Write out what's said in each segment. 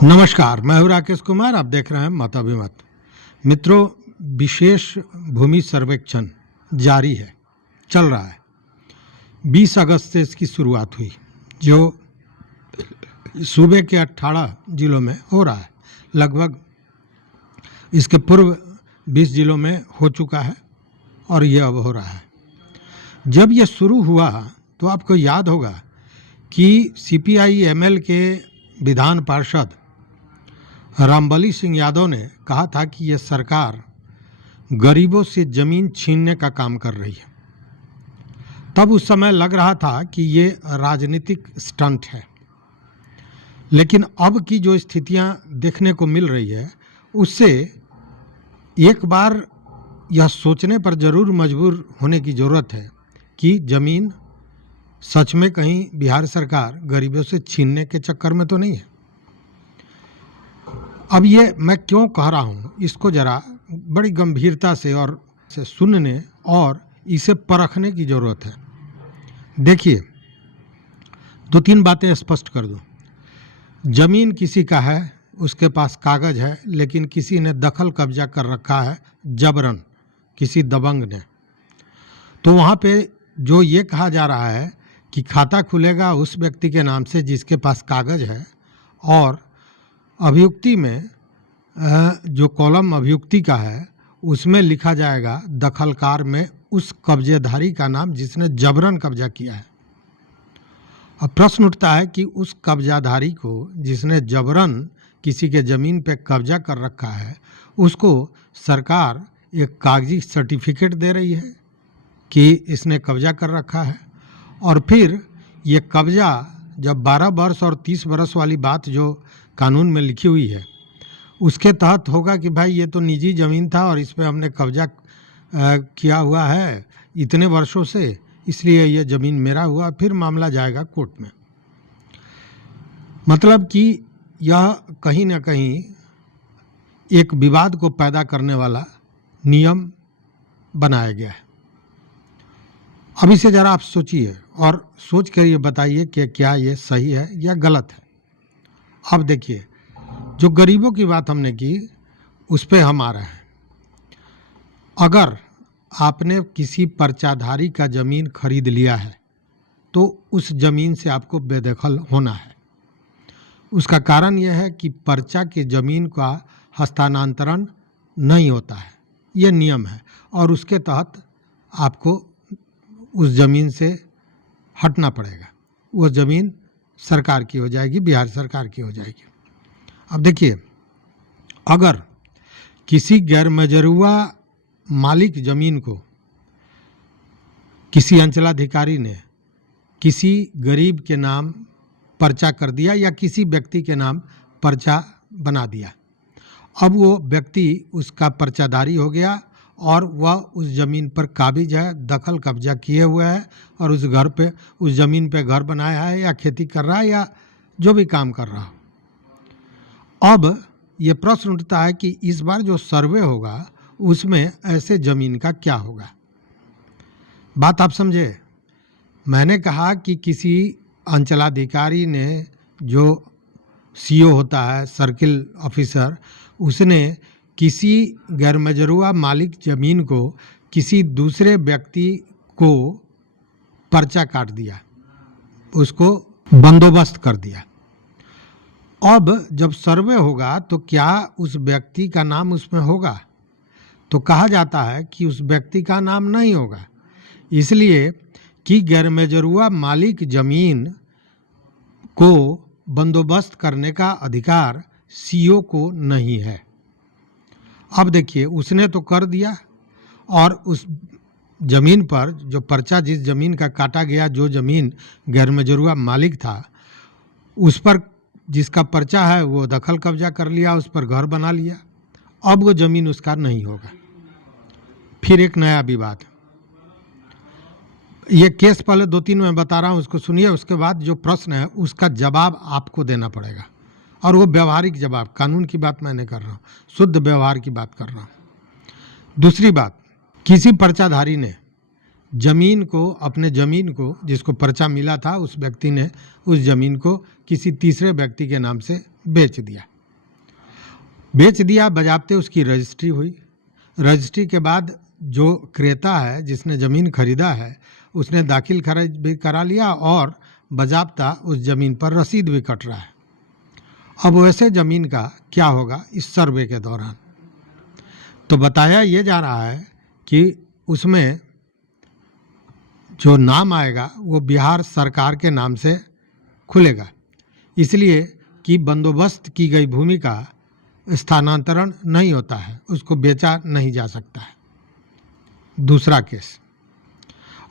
नमस्कार, मैं हूं राकेश कुमार। आप देख रहे हैं मताभिमत। मित्रों, विशेष भूमि सर्वेक्षण जारी है, चल रहा है। 20 अगस्त से इसकी शुरुआत हुई, जो सूबे के 18 जिलों में हो रहा है। लगभग इसके पूर्व 20 जिलों में हो चुका है और ये अब हो रहा है। जब ये शुरू हुआ तो आपको याद होगा कि CPI-ML के विधान पार्षद रामबली सिंह यादव ने कहा था कि यह सरकार गरीबों से ज़मीन छीनने का काम कर रही है। तब उस समय लग रहा था कि ये राजनीतिक स्टंट है, लेकिन अब की जो स्थितियां देखने को मिल रही है उससे एक बार यह सोचने पर ज़रूर मजबूर होने की ज़रूरत है कि ज़मीन सच में कहीं बिहार सरकार गरीबों से छीनने के चक्कर में तो नहीं है। अब ये मैं क्यों कह रहा हूँ, इसको ज़रा बड़ी गंभीरता से और से सुनने और इसे परखने की ज़रूरत है। देखिए, 2-3 बातें स्पष्ट कर दूँ। ज़मीन किसी का है, उसके पास कागज़ है, लेकिन किसी ने दखल कब्जा कर रखा है जबरन, किसी दबंग ने। तो वहाँ पे जो ये कहा जा रहा है कि खाता खुलेगा उस व्यक्ति के नाम से जिसके पास कागज़ है, और अभियुक्ति में जो कॉलम अभियुक्ति का है उसमें लिखा जाएगा दखलकार में उस कब्जेधारी का नाम जिसने जबरन कब्जा किया है। अब प्रश्न उठता है कि उस कब्जाधारी को जिसने जबरन किसी के ज़मीन पे कब्जा कर रखा है, उसको सरकार एक कागजी सर्टिफिकेट दे रही है कि इसने कब्जा कर रखा है, और फिर ये कब्जा जब 12 वर्ष और 30 वर्ष वाली बात जो कानून में लिखी हुई है उसके तहत होगा कि भाई ये तो निजी ज़मीन था और इस पे हमने कब्जा किया हुआ है इतने वर्षों से, इसलिए ये ज़मीन मेरा हुआ। फिर मामला जाएगा कोर्ट में। मतलब कि यह कहीं ना कहीं एक विवाद को पैदा करने वाला नियम बनाया गया है। अब इसे ज़रा आप सोचिए और सोच कर ये बताइए कि क्या ये सही है या गलत है। अब देखिए, जो गरीबों की बात हमने की उस पे हम आ रहे हैं। अगर आपने किसी पर्चाधारी का ज़मीन खरीद लिया है तो उस ज़मीन से आपको बेदखल होना है। उसका कारण यह है कि पर्चा के ज़मीन का हस्तांतरण नहीं होता है, ये नियम है, और उसके तहत आपको उस ज़मीन से हटना पड़ेगा। वो ज़मीन सरकार की हो जाएगी, बिहार सरकार की हो जाएगी। अब देखिए, अगर किसी गैरमजरूआ मालिक ज़मीन को किसी अंचलाधिकारी ने किसी गरीब के नाम पर्चा कर दिया या किसी व्यक्ति के नाम पर्चा बना दिया, अब वो व्यक्ति उसका पर्चाधारी हो गया और वह उस ज़मीन पर काबिज है, दखल कब्जा किए हुए है और उस घर पे, उस ज़मीन पे घर बनाया है या खेती कर रहा है या जो भी काम कर रहा हो। अब ये प्रश्न उठता है कि इस बार जो सर्वे होगा उसमें ऐसे ज़मीन का क्या होगा। बात आप समझे। मैंने कहा कि किसी अंचलाधिकारी ने, जो CO होता है, सर्किल ऑफिसर, उसने किसी गैरमजरूआ मालिक ज़मीन को किसी दूसरे व्यक्ति को पर्चा काट दिया, उसको बंदोबस्त कर दिया। अब जब सर्वे होगा तो क्या उस व्यक्ति का नाम उसमें होगा? तो कहा जाता है कि उस व्यक्ति का नाम नहीं होगा, इसलिए कि गैरमजरूआ मालिक ज़मीन को बंदोबस्त करने का अधिकार CO को नहीं है। अब देखिए, उसने तो कर दिया और उस ज़मीन पर जो पर्चा, जिस ज़मीन का काटा गया, जो ज़मीन गैरमजरूआ मालिक था, उस पर जिसका पर्चा है वो दखल कब्जा कर लिया, उस पर घर बना लिया। अब वो ज़मीन उसका नहीं होगा। फिर एक नया विवाद। ये केस पहले 2-3 मैं बता रहा हूँ, उसको सुनिए। उसके बाद जो प्रश्न है उसका जवाब आपको देना पड़ेगा, और वो व्यवहारिक जवाब, कानून की बात मैं नहीं कर रहा हूँ, शुद्ध व्यवहार की बात कर रहा हूँ। दूसरी बात, किसी पर्चाधारी ने ज़मीन को, अपने ज़मीन को, जिसको पर्चा मिला था, उस व्यक्ति ने उस ज़मीन को किसी तीसरे व्यक्ति के नाम से बेच दिया। बेच दिया, बजाबते उसकी रजिस्ट्री हुई। रजिस्ट्री के बाद जो क्रेता है, जिसने ज़मीन खरीदा है, उसने दाखिल खारिज भी करा लिया और बजाबता उस ज़मीन पर रसीद भी कट रहा है। अब वैसे ज़मीन का क्या होगा इस सर्वे के दौरान? तो बताया ये जा रहा है कि उसमें जो नाम आएगा वो बिहार सरकार के नाम से खुलेगा, इसलिए कि बंदोबस्त की गई भूमि का स्थानांतरण नहीं होता है, उसको बेचा नहीं जा सकता है। दूसरा केस।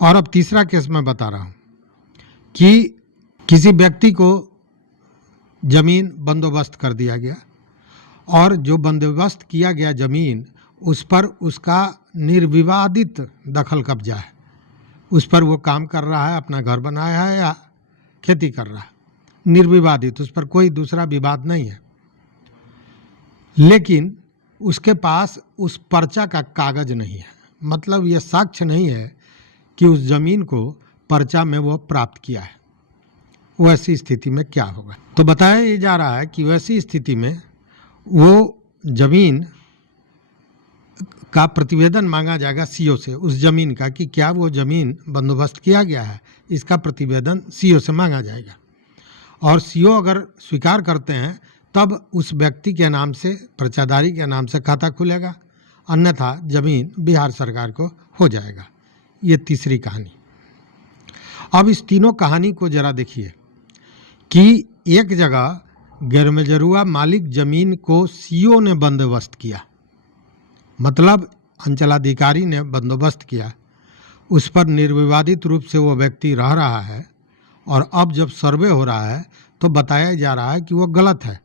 और अब तीसरा केस मैं बता रहा हूँ कि किसी व्यक्ति को ज़मीन बंदोबस्त कर दिया गया और जो बंदोबस्त किया गया ज़मीन, उस पर उसका निर्विवादित दखल कब्जा है। उस पर वो काम कर रहा है, अपना घर बनाया है या खेती कर रहा है, निर्विवादित, उस पर कोई दूसरा विवाद नहीं है। लेकिन उसके पास उस पर्चा का कागज नहीं है, मतलब ये साक्ष्य नहीं है कि उस ज़मीन को पर्चा में वो प्राप्त किया है। वैसी स्थिति में क्या होगा? तो बताया ये जा रहा है कि वैसी स्थिति में वो ज़मीन का प्रतिवेदन मांगा जाएगा सीओ से, उस ज़मीन का, कि क्या वो ज़मीन बंदोबस्त किया गया है, इसका प्रतिवेदन सीओ से मांगा जाएगा। और सीओ अगर स्वीकार करते हैं तब उस व्यक्ति के नाम से, पर्चाधारी के नाम से खाता खुलेगा, अन्यथा ज़मीन बिहार सरकार को हो जाएगा। ये तीसरी कहानी। अब इस तीनों कहानी को ज़रा देखिए कि एक जगह गैरमजरूआ मालिक ज़मीन को सीओ ने बंदोबस्त किया, मतलब अंचलाधिकारी ने बंदोबस्त किया, उस पर निर्विवादित रूप से वो व्यक्ति रह रहा है, और अब जब सर्वे हो रहा है तो बताया जा रहा है कि वो गलत है,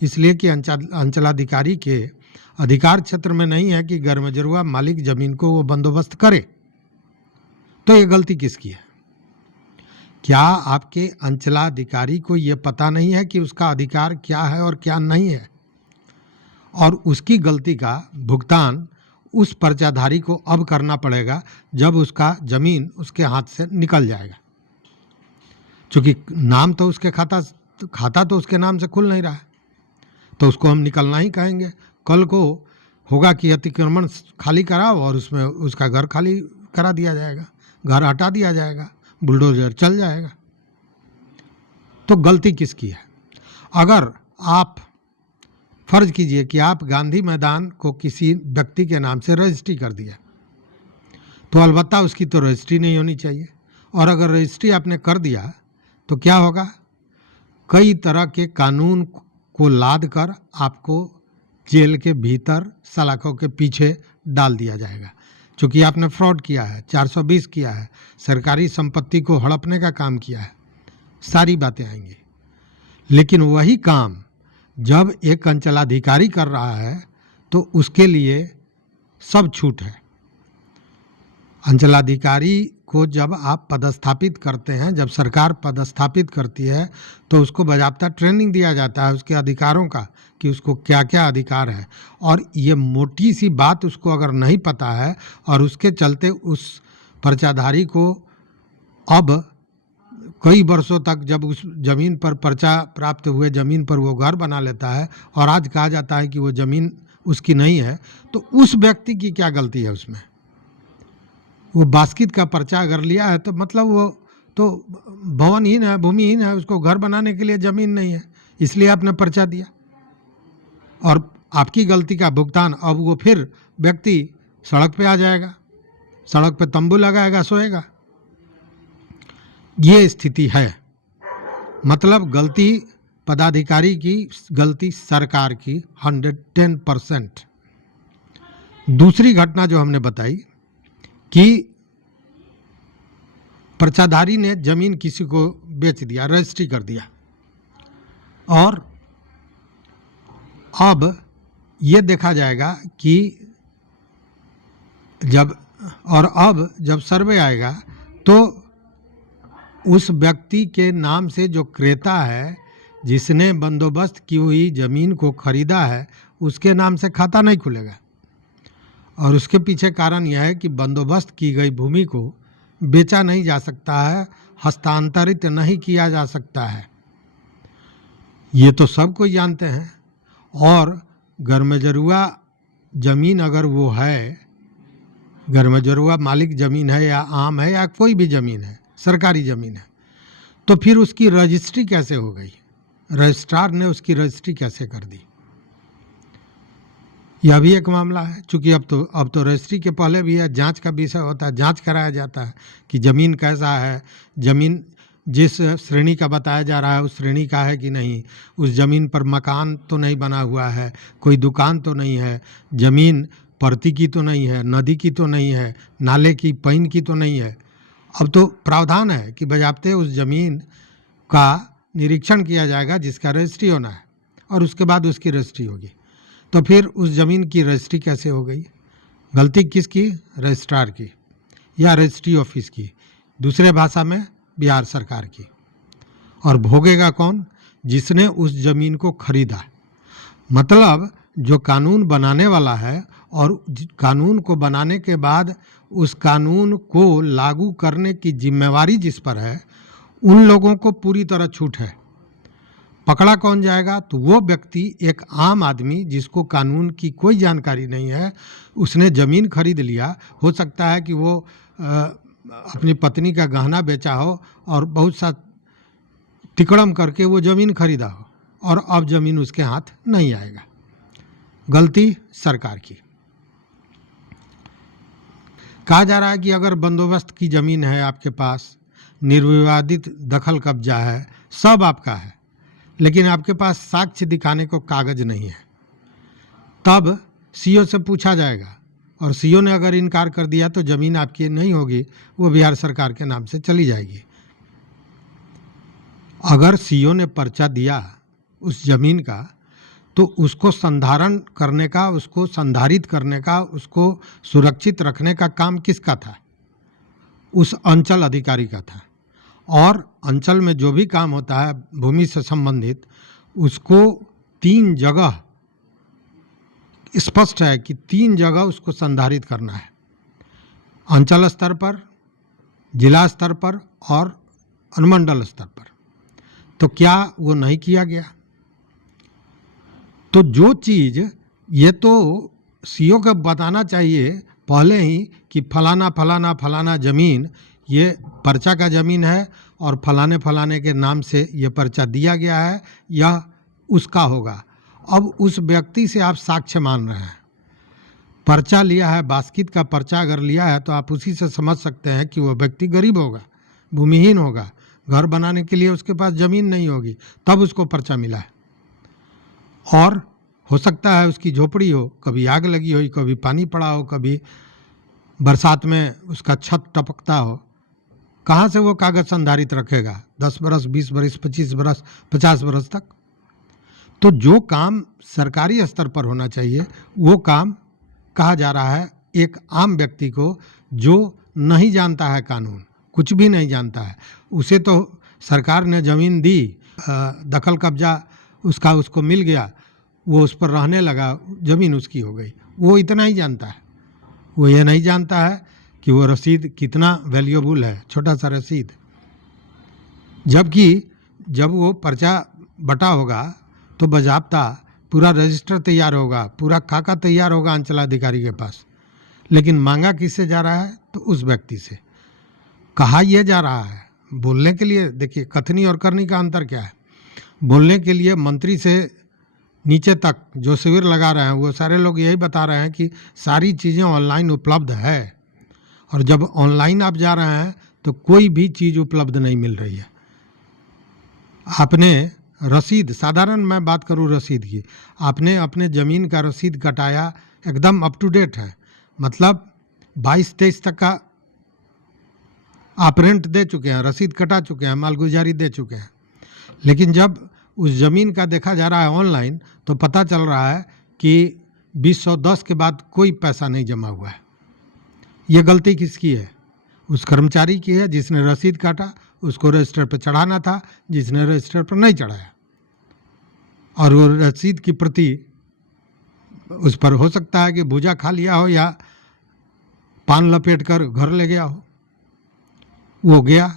इसलिए कि अंचलाधिकारी के अधिकार क्षेत्र में नहीं है कि गैरमजरूआ मालिक ज़मीन को वो बंदोबस्त करे। तो ये गलती किसकी है? क्या आपके अंचलाधिकारी को ये पता नहीं है कि उसका अधिकार क्या है और क्या नहीं है? और उसकी गलती का भुगतान उस पर्चाधारी को अब करना पड़ेगा जब उसका ज़मीन उसके हाथ से निकल जाएगा, क्योंकि नाम तो उसके खाता तो उसके नाम से खुल नहीं रहा है, तो उसको हम निकलना ही कहेंगे। कल को होगा कि अतिक्रमण खाली कराओ और उसमें उसका घर खाली करा दिया जाएगा, घर हटा दिया जाएगा, बुलडोजर चल जाएगा। तो गलती किसकी है? अगर आप फर्ज कीजिए कि आप गांधी मैदान को किसी व्यक्ति के नाम से रजिस्ट्री कर दिया, तो अलबत्ता उसकी तो रजिस्ट्री नहीं होनी चाहिए, और अगर रजिस्ट्री आपने कर दिया तो क्या होगा? कई तरह के कानून को लाद कर आपको जेल के भीतर सलाखों के पीछे डाल दिया जाएगा, क्योंकि आपने फ्रॉड किया है, 420 किया है, सरकारी संपत्ति को हड़पने का काम किया है, सारी बातें आएंगी। लेकिन वही काम जब एक अंचलाधिकारी कर रहा है तो उसके लिए सब छूट है। अंचलाधिकारी को जब आप पदस्थापित करते हैं, जब सरकार पदस्थापित करती है, तो उसको बाकायदा ट्रेनिंग दिया जाता है उसके अधिकारों का, कि उसको क्या क्या अधिकार है। और ये मोटी सी बात उसको अगर नहीं पता है और उसके चलते उस पर्चाधारी को अब कई वर्षों तक, जब उस ज़मीन पर पर्चा प्राप्त हुए ज़मीन पर वो घर बना लेता है और आज कहा जाता है कि वो ज़मीन उसकी नहीं है, तो उस व्यक्ति की क्या गलती है उसमें? वो बास्कित का पर्चा अगर लिया है तो मतलब वो तो भवनहीन है, भूमिहीन है, उसको घर बनाने के लिए ज़मीन नहीं है, इसलिए आपने पर्चा दिया, और आपकी गलती का भुगतान अब वो फिर व्यक्ति सड़क पे आ जाएगा, सड़क पे तंबू लगाएगा, सोएगा। ये स्थिति है। मतलब गलती पदाधिकारी की, गलती सरकार की 110%। दूसरी घटना जो हमने बताई कि पर्चाधारी ने ज़मीन किसी को बेच दिया, रजिस्ट्री कर दिया, और अब ये देखा जाएगा कि जब सर्वे आएगा तो उस व्यक्ति के नाम से जो क्रेता है, जिसने बंदोबस्त की हुई ज़मीन को खरीदा है, उसके नाम से खाता नहीं खुलेगा। और उसके पीछे कारण यह है कि बंदोबस्त की गई भूमि को बेचा नहीं जा सकता है, हस्तांतरित नहीं किया जा सकता है। ये तो सब कोई जानते हैं। और गरमजरुआ ज़मीन अगर वो है, गरमजरुआ मालिक ज़मीन है या आम है या कोई भी ज़मीन है, सरकारी ज़मीन है, तो फिर उसकी रजिस्ट्री कैसे हो गई? रजिस्ट्रार ने उसकी रजिस्ट्री कैसे कर दी? यह भी एक मामला है। चूँकि अब तो रजिस्ट्री के पहले भी है, जांच का विषय होता है, जांच कराया जाता है कि ज़मीन कैसा है, ज़मीन जिस श्रेणी का बताया जा रहा है उस श्रेणी का है कि नहीं, उस ज़मीन पर मकान तो नहीं बना हुआ है, कोई दुकान तो नहीं है, ज़मीन परती की तो नहीं है, नदी की तो नहीं है, नाले की पईन की तो नहीं है। अब तो प्रावधान है कि बजाबते उस ज़मीन का निरीक्षण किया जाएगा जिसका रजिस्ट्री होना है, और उसके बाद उसकी रजिस्ट्री होगी। तो फिर उस ज़मीन की रजिस्ट्री कैसे हो गई? गलती किसकी? रजिस्ट्रार की या रजिस्ट्री ऑफिस की, दूसरे भाषा में बिहार सरकार की। और भोगेगा कौन? जिसने उस ज़मीन को खरीदा। मतलब जो कानून बनाने वाला है और कानून को बनाने के बाद उस कानून को लागू करने की जिम्मेवारी जिस पर है, उन लोगों को पूरी तरह छूट है। पकड़ा कौन जाएगा? तो वो व्यक्ति, एक आम आदमी जिसको कानून की कोई जानकारी नहीं है, उसने ज़मीन खरीद लिया। हो सकता है कि वो अपनी पत्नी का गहना बेचा हो और बहुत सा तिकड़म करके वो ज़मीन खरीदा हो, और अब ज़मीन उसके हाथ नहीं आएगा। गलती सरकार की। कहा जा रहा है कि अगर बंदोबस्त की ज़मीन है आपके पास, निर्विवादित दखल कब्जा है, सब आपका है, लेकिन आपके पास साक्ष्य दिखाने को कागज़ नहीं है, तब सीओ से पूछा जाएगा, और सीओ ने अगर इनकार कर दिया तो ज़मीन आपकी नहीं होगी, वो बिहार सरकार के नाम से चली जाएगी। अगर सीओ ने पर्चा दिया उस ज़मीन का, तो उसको संधारण करने का, उसको संधारित करने का, उसको सुरक्षित रखने का काम किसका था? उस अंचल अधिकारी का था। और अंचल में जो भी काम होता है भूमि से संबंधित, उसको 3 जगह स्पष्ट है कि 3 जगह उसको संधारित करना है, अंचल स्तर पर, जिला स्तर पर और अनुमंडल स्तर पर। तो क्या वो नहीं किया गया? तो जो चीज़, ये तो सीओ को बताना चाहिए पहले ही कि फलाना फलाना फलाना ज़मीन ये पर्चा का ज़मीन है और फलाने फलाने के नाम से ये पर्चा दिया गया है, यह उसका होगा। अब उस व्यक्ति से आप साक्ष्य मान रहे हैं। पर्चा लिया है, बास्किट का पर्चा अगर लिया है तो आप उसी से समझ सकते हैं कि वो व्यक्ति गरीब होगा, भूमिहीन होगा, घर बनाने के लिए उसके पास ज़मीन नहीं होगी, तब उसको पर्चा मिला है। और हो सकता है उसकी झोपड़ी हो, कभी आग लगी हो, कभी पानी पड़ा हो, कभी बरसात में उसका छत टपकता हो। कहाँ से वो कागज़ संधारित रखेगा 10 बरस, 20 बरस, 25 बरस, 50 बरस तक? तो जो काम सरकारी स्तर पर होना चाहिए, वो काम कहा जा रहा है एक आम व्यक्ति को जो नहीं जानता है कानून, कुछ भी नहीं जानता है। उसे तो सरकार ने ज़मीन दी, दखल कब्जा उसको मिल गया, वो उस पर रहने लगा, ज़मीन उसकी हो गई। वो इतना ही जानता है। वो ये नहीं जानता है कि वो रसीद कितना वैल्यूएबल है, छोटा सा रसीद। जबकि जब वो पर्चा बटा होगा तो बाज़ाब्ता पूरा रजिस्टर तैयार होगा, पूरा खाका तैयार होगा अंचलाधिकारी के पास, लेकिन मांगा किससे जा रहा है? तो उस व्यक्ति से। कहा यह जा रहा है बोलने के लिए। देखिए, कथनी और करनी का अंतर क्या है। बोलने के लिए मंत्री से नीचे तक जो शिविर लगा रहे हैं वो सारे लोग यही बता रहे हैं कि सारी चीज़ें ऑनलाइन उपलब्ध है, और जब ऑनलाइन आप जा रहे हैं तो कोई भी चीज़ उपलब्ध नहीं मिल रही है। आपने रसीद, साधारण मैं बात करूं रसीद की, आपने अपने ज़मीन का रसीद कटाया, एकदम अप टू डेट है, मतलब 22-23 तक का आप रेंट दे चुके हैं, रसीद कटा चुके हैं, मालगुजारी दे चुके हैं। लेकिन जब उस ज़मीन का देखा जा रहा है ऑनलाइन, तो पता चल रहा है कि 2010 के बाद कोई पैसा नहीं जमा हुआ है। ये गलती किसकी है? उस कर्मचारी की है जिसने रसीद काटा, उसको रजिस्टर पर चढ़ाना था, जिसने रजिस्टर पर नहीं चढ़ाया, और वो रसीद की प्रति उस पर हो सकता है कि भूजा खा लिया हो या पान लपेट कर घर ले गया हो। वो गया,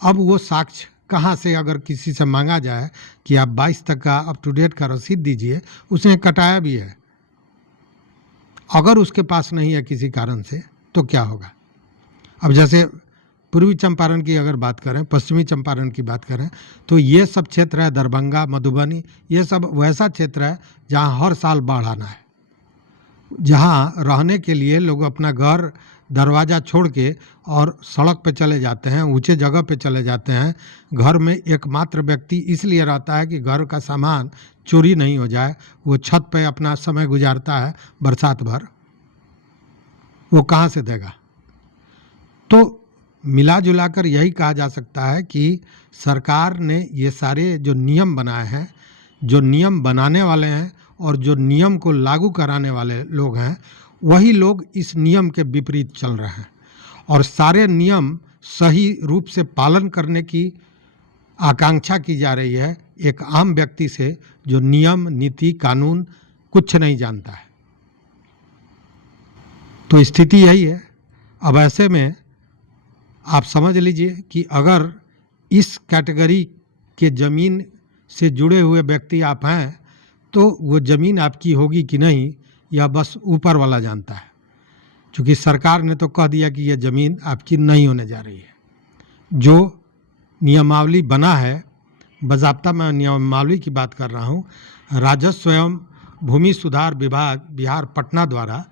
अब वो साक्ष्य कहाँ से अगर किसी से मांगा जाए कि आप 22 तक का अप टू डेट का रसीद दीजिए, उसने कटाया भी है। अगर उसके पास नहीं है किसी कारण से तो क्या होगा? अब जैसे पूर्वी चंपारण की अगर बात करें, पश्चिमी चंपारण की बात करें, तो ये सब क्षेत्र है, दरभंगा, मधुबनी, ये सब वैसा क्षेत्र है जहाँ हर साल बाढ़ आना है, जहाँ रहने के लिए लोग अपना घर दरवाज़ा छोड़ के और सड़क पे चले जाते हैं, ऊंचे जगह पे चले जाते हैं। घर में एकमात्र व्यक्ति इसलिए रहता है कि घर का सामान चोरी नहीं हो जाए। वो छत पे अपना समय गुजारता है बरसात भर, वो कहाँ से देगा? तो मिला जुला कर यही कहा जा सकता है कि सरकार ने ये सारे जो नियम बनाए हैं, जो नियम बनाने वाले हैं और जो नियम को लागू कराने वाले लोग हैं, वही लोग इस नियम के विपरीत चल रहे हैं और सारे नियम सही रूप से पालन करने की आकांक्षा की जा रही है एक आम व्यक्ति से जो नियम, नीति, कानून कुछ नहीं जानता है। तो स्थिति यही है। अब ऐसे में आप समझ लीजिए कि अगर इस कैटेगरी के ज़मीन से जुड़े हुए व्यक्ति आप हैं तो वो ज़मीन आपकी होगी कि नहीं, यह बस ऊपर वाला जानता है, क्योंकि सरकार ने तो कह दिया कि यह ज़मीन आपकी नहीं होने जा रही है। जो नियमावली बना है, बाज़ाब्ता मैं नियमावली की बात कर रहा हूँ, राजस्व एवं भूमि सुधार विभाग बिहार पटना द्वारा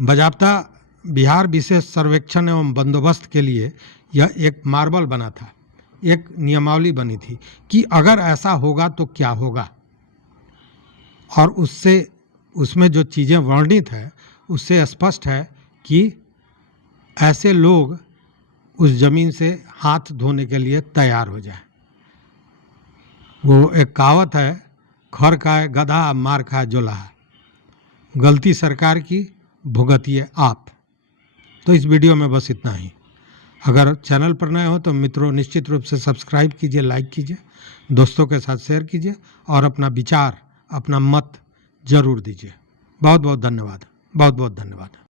बाज़ाब्ता बिहार विशेष सर्वेक्षण एवं बंदोबस्त के लिए यह एक मार्बल बना था, एक नियमावली बनी थी कि अगर ऐसा होगा तो क्या होगा, और उसमें जो चीज़ें वर्णित है उससे स्पष्ट है कि ऐसे लोग उस ज़मीन से हाथ धोने के लिए तैयार हो जाए। वो एक कहावत है, खर खाए गधा मार खाए जोलाहा, गलती सरकार की भुगतिए आप। तो इस वीडियो में बस इतना ही। अगर चैनल पर नए हो तो मित्रों निश्चित रूप से सब्सक्राइब कीजिए, लाइक कीजिए, दोस्तों के साथ शेयर कीजिए और अपना विचार, अपना मत जरूर दीजिए। बहुत बहुत धन्यवाद, बहुत बहुत धन्यवाद।